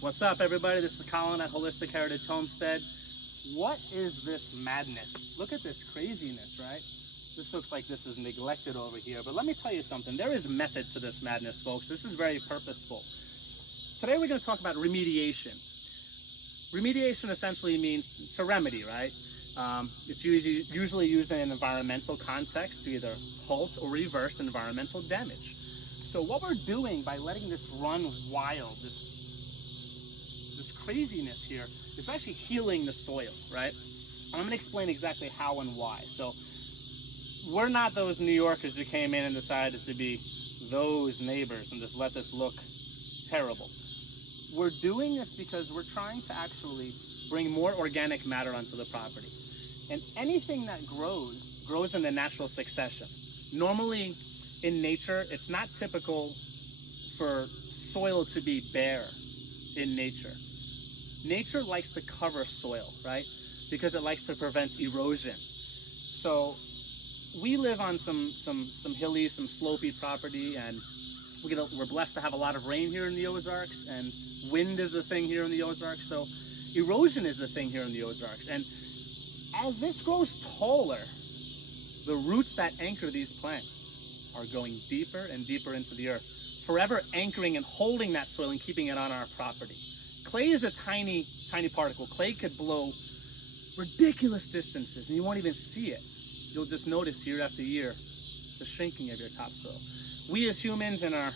What's up, everybody? This is Colin at Holistic Heritage Homestead. What is this madness? Look at this craziness, right? This looks like this is neglected over here, but let me tell you something. There is method to this madness, folks. This is very purposeful. Today we're going to talk about remediation. Remediation essentially means it's a remedy, right? It's usually used in an environmental context to either halt or reverse environmental damage. So what we're doing by letting this run wild, this craziness here, is actually healing the soil, right? I'm going to explain exactly how and why. So we're not those New Yorkers who came in and decided to be those neighbors and just let this look terrible. We're doing this because we're trying to actually bring more organic matter onto the property. And anything that grows in the natural succession. Normally in nature, it's not typical for soil to be bare in nature. Nature likes to cover soil, right? Because it likes to prevent erosion. So we live on some hilly, some slopey property, and we're blessed to have a lot of rain here in the Ozarks, and wind is a thing here in the Ozarks. So erosion is a thing here in the Ozarks. And as this grows taller, the roots that anchor these plants are going deeper and deeper into the earth, forever anchoring and holding that soil and keeping it on our property. Clay is a tiny, tiny particle. Clay could blow ridiculous distances and you won't even see it. You'll just notice year after year the shrinking of your topsoil. We as humans and our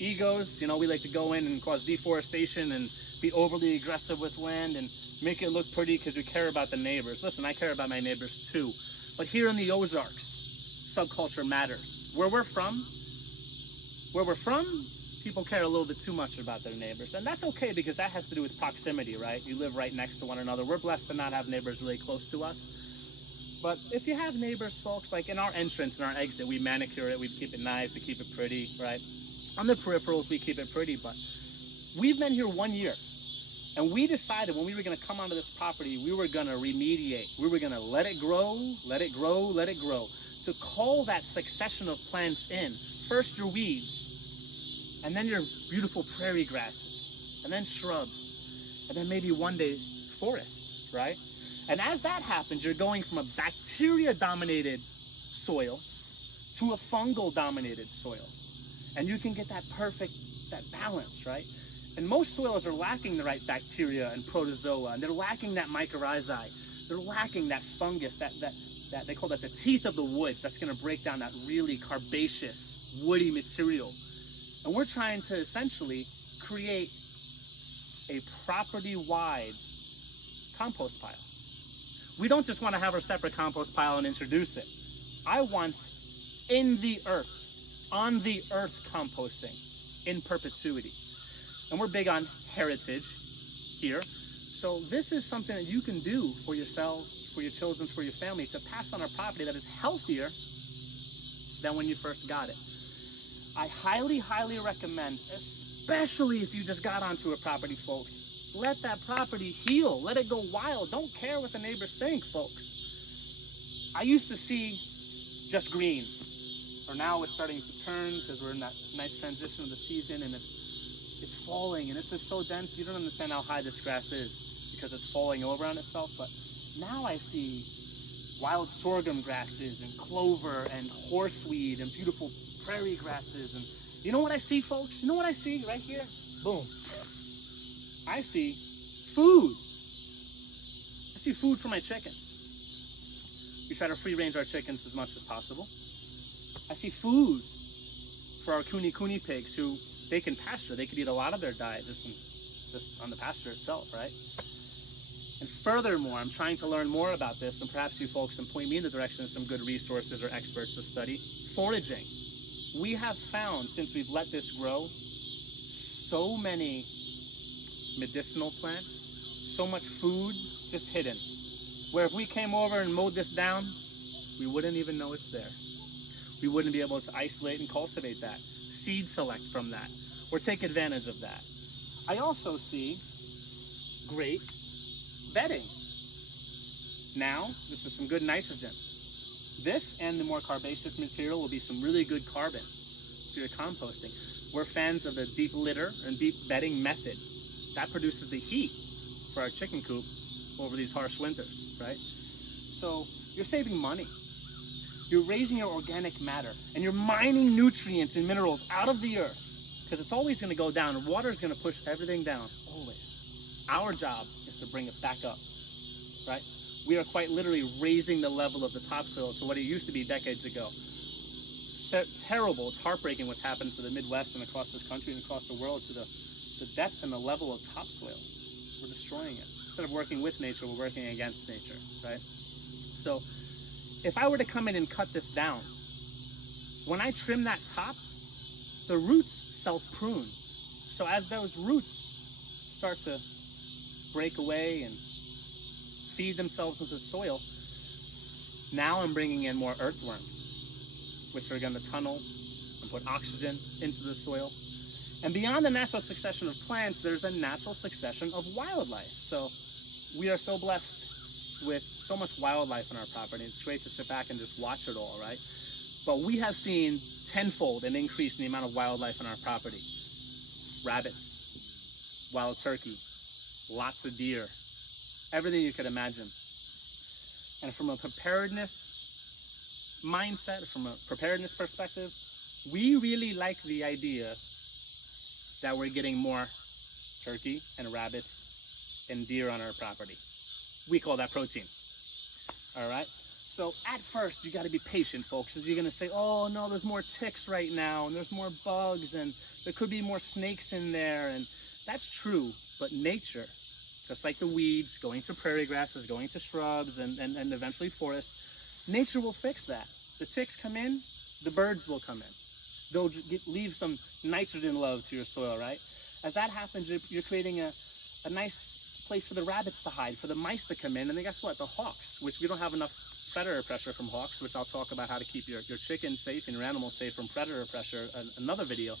egos, we like to go in and cause deforestation and be overly aggressive with land and make it look pretty because we care about the neighbors. Listen, I care about my neighbors too. But here in the Ozarks, subculture matters. Where we're from, people care a little bit too much about their neighbors. And that's okay because that has to do with proximity, right? You live right next to one another. We're blessed to not have neighbors really close to us. But if you have neighbors, folks, like in our entrance and our exit, we manicure it, we keep it nice, we keep it pretty, right? On the peripherals, we keep it pretty, but we've been here 1 year. And we decided when we were going to come onto this property, we were going to remediate. We were going to let it grow, let it grow, let it grow. To call that succession of plants in. First your weeds, and then your beautiful prairie grasses, and then shrubs, and then maybe one day forests, right? And as that happens, you're going from a bacteria-dominated soil to a fungal-dominated soil. And you can get that balance, right? And most soils are lacking the right bacteria and protozoa, and they're lacking that mycorrhizae. They're lacking that fungus, that they call that the teeth of the woods. That's going to break down that really carbaceous, woody material. And we're trying to essentially create a property-wide compost pile. We don't just want to have our separate compost pile and introduce it. I want in the earth, on the earth composting in perpetuity. And we're big on heritage here. So this is something that you can do for yourselves, for your children, for your family, to pass on a property that is healthier than when you first got it. I highly, highly recommend, especially if you just got onto a property, folks, let that property heal. Let it go wild. Don't care what the neighbors think, folks. I used to see just green, or now it's starting to turn because we're in that nice transition of the season, and it's falling, and it's just so dense. You don't understand how high this grass is because it's falling over on itself. But now I see wild sorghum grasses and clover and horseweed and beautiful prairie grasses. And you know what I see, folks? You know what I see right here? Boom. I see food. I see food for my chickens. We try to free range our chickens as much as possible. I see food for our kuni pigs who they can pasture. They could eat a lot of their diet just on the pasture itself, right? And furthermore, I'm trying to learn more about this, and perhaps you folks can point me in the direction of some good resources or experts to study. Foraging. We have found, since we've let this grow, so many medicinal plants, so much food just hidden, where if we came over and mowed this down, we wouldn't even know it's there. We wouldn't be able to isolate and cultivate that, seed select from that, or take advantage of that. I also see great bedding. Now, this is some good nitrogen. This and the more carbaceous material will be some really good carbon to your composting. We're fans of the deep litter and deep bedding method. that produces the heat for our chicken coop over these harsh winters, right? So you're saving money. You're raising your organic matter, and you're mining nutrients and minerals out of the earth, because it's always going to go down. Water is going to push everything down, always. Our job is to bring it back up, right? We are quite literally raising the level of the topsoil to what it used to be decades ago. Terrible. It's heartbreaking what's happened to the Midwest and across this country and across the world, to the depth and the level of topsoil. We're destroying it. Instead of working with nature, we're working against nature, right? So if I were to come in and cut this down, when I trim that top, the roots self-prune. So as those roots start to break away and feed themselves with the soil, now I'm bringing in more earthworms, which are going to tunnel and put oxygen into the soil. And beyond the natural succession of plants, there's a natural succession of wildlife. So we are so blessed with so much wildlife on our property. It's great to sit back and just watch it all, right? But we have seen tenfold an increase in the amount of wildlife on our property. Rabbits, wild turkey, lots of deer, everything you could imagine. And from a preparedness mindset, from a preparedness perspective, we really like the idea that we're getting more turkey and rabbits and deer on our property. We call that protein. All right? So at first, you got to be patient, folks, because you're going to say, oh, no, there's more ticks right now, and there's more bugs, and there could be more snakes in there. And that's true, but nature, just like the weeds, going to prairie grasses, going to shrubs, and eventually forests, nature will fix that. The ticks come in, the birds will come in. They'll leave some nitrogen love to your soil, right? As that happens, you're creating a nice place for the rabbits to hide, for the mice to come in, and then guess what? The hawks, which we don't have enough predator pressure from hawks, which I'll talk about how to keep your chickens safe and your animals safe from predator pressure in another video.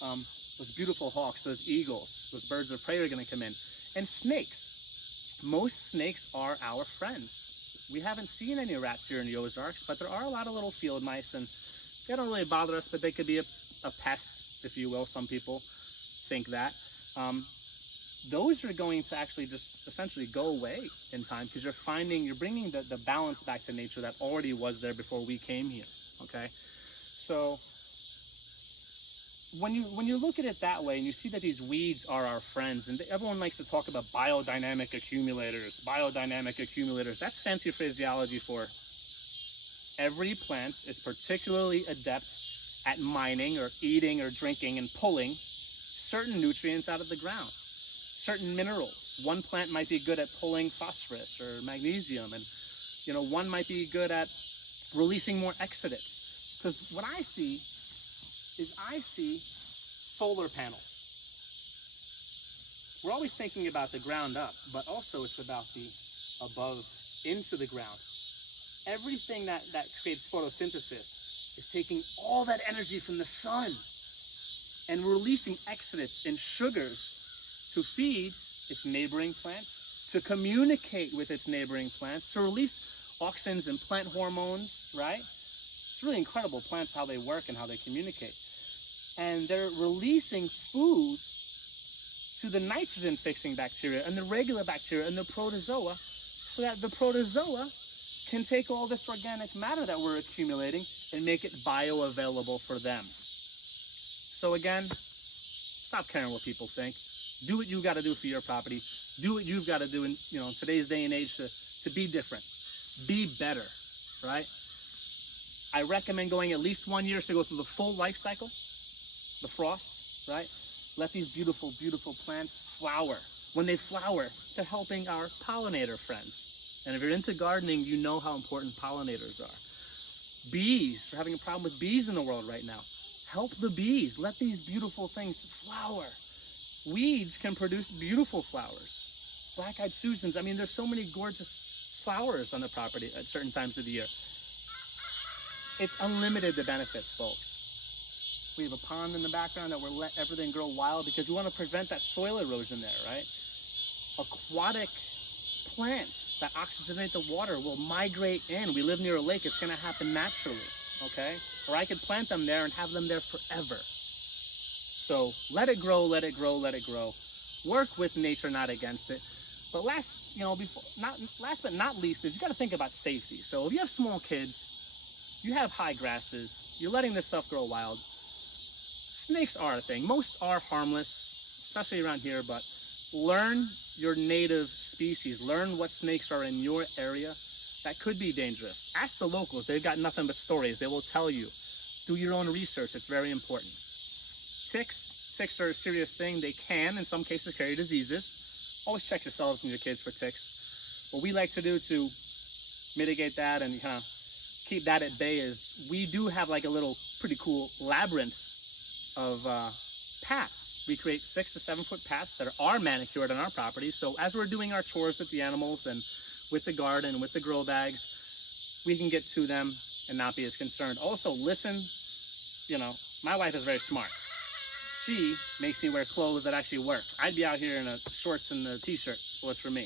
Those beautiful hawks, those eagles, those birds of prey are going to come in. And snakes. Most snakes are our friends. We haven't seen any rats here in the Ozarks, but there are a lot of little field mice, and they don't really bother us, but they could be a pest, if you will. Some people think that. Those are going to actually just essentially go away in time, because you're bringing the balance back to nature that already was there before we came here, okay? So when you look at it that way and you see that these weeds are our friends, and everyone likes to talk about biodynamic accumulators, that's fancy phraseology for every plant is particularly adept at mining or eating or drinking and pulling certain nutrients out of the ground. Certain minerals. One plant might be good at pulling phosphorus or magnesium, and one might be good at releasing more exudates. Because what I see solar panels. We're always thinking about the ground up, but also it's about the above into the ground. Everything that creates photosynthesis is taking all that energy from the sun and releasing exudates and sugars to feed its neighboring plants, to communicate with its neighboring plants, to release auxins and plant hormones, right? It's really incredible, plants, how they work and how they communicate. And they're releasing food to the nitrogen-fixing bacteria and the regular bacteria and the protozoa, so that the protozoa can take all this organic matter that we're accumulating and make it bioavailable for them. So again, stop caring what people think. Do what you got to do for your property. Do what you've got to do in today's day and age to be different, be better, right? I recommend going at least 1 year to go through the full life cycle, the frost, right? Let these beautiful, beautiful plants flower. When they flower, they're helping our pollinator friends. And if you're into gardening, you know how important pollinators are. Bees, we're having a problem with bees in the world right now. Help the bees. Let these beautiful things flower. Weeds can produce beautiful flowers. Black-eyed Susans. I mean, there's so many gorgeous flowers on the property at certain times of the year. It's unlimited, the benefits, folks. We have a pond in the background that we're let everything grow wild because we want to prevent that soil erosion there, right? Aquatic plants that oxygenate the water will migrate in. We live near a lake. It's going to happen naturally, okay? Or I could plant them there and have them there forever. So let it grow, let it grow, let it grow. Work with nature, not against it. But last but not least is you got to think about safety. So if you have small kids, you have high grasses, you're letting this stuff grow wild. Snakes are a thing. Most are harmless, especially around here, but learn your native species. Learn what snakes are in your area that could be dangerous. Ask the locals. They've got nothing but stories. They will tell you. Do your own research. It's very important. Ticks are a serious thing. They can, in some cases, carry diseases. Always check yourselves and your kids for ticks. What we like to do to mitigate that and kind of keep that at bay is we do have like a little pretty cool labyrinth of paths. We create 6 to 7 foot paths that are manicured on our property. So as we're doing our chores with the animals and with the garden, with the grow bags, we can get to them and not be as concerned. Also, listen, my wife is very smart. She makes me wear clothes that actually work. I'd be out here in shorts and a t-shirt. Well, it's for me.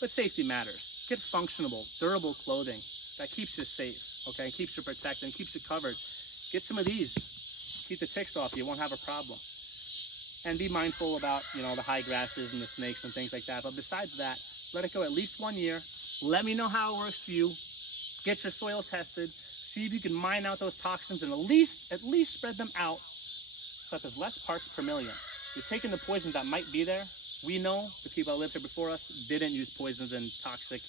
But safety matters. Get functional, durable clothing that keeps you safe, okay? Keeps you protected and keeps you covered. Get some of these. Keep the ticks off. You won't have a problem. And be mindful about, the high grasses and the snakes and things like that. But besides that, let it go at least 1 year. Let me know how it works for you. Get your soil tested. See if you can mine out those toxins and at least spread them out such as less parts per million. You're taking the poisons that might be there. We know the people that lived here before us didn't use poisons and toxic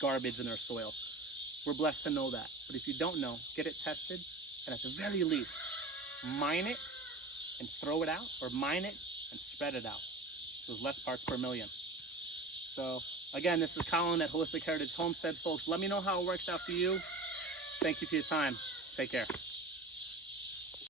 garbage in their soil. We're blessed to know that. But if you don't know, get it tested, and at the very least, mine it and throw it out, or mine it and spread it out. So there's less parts per million. So again, this is Colin at Holistic Heritage Homestead, folks. Let me know how it works out for you. Thank you for your time. Take care.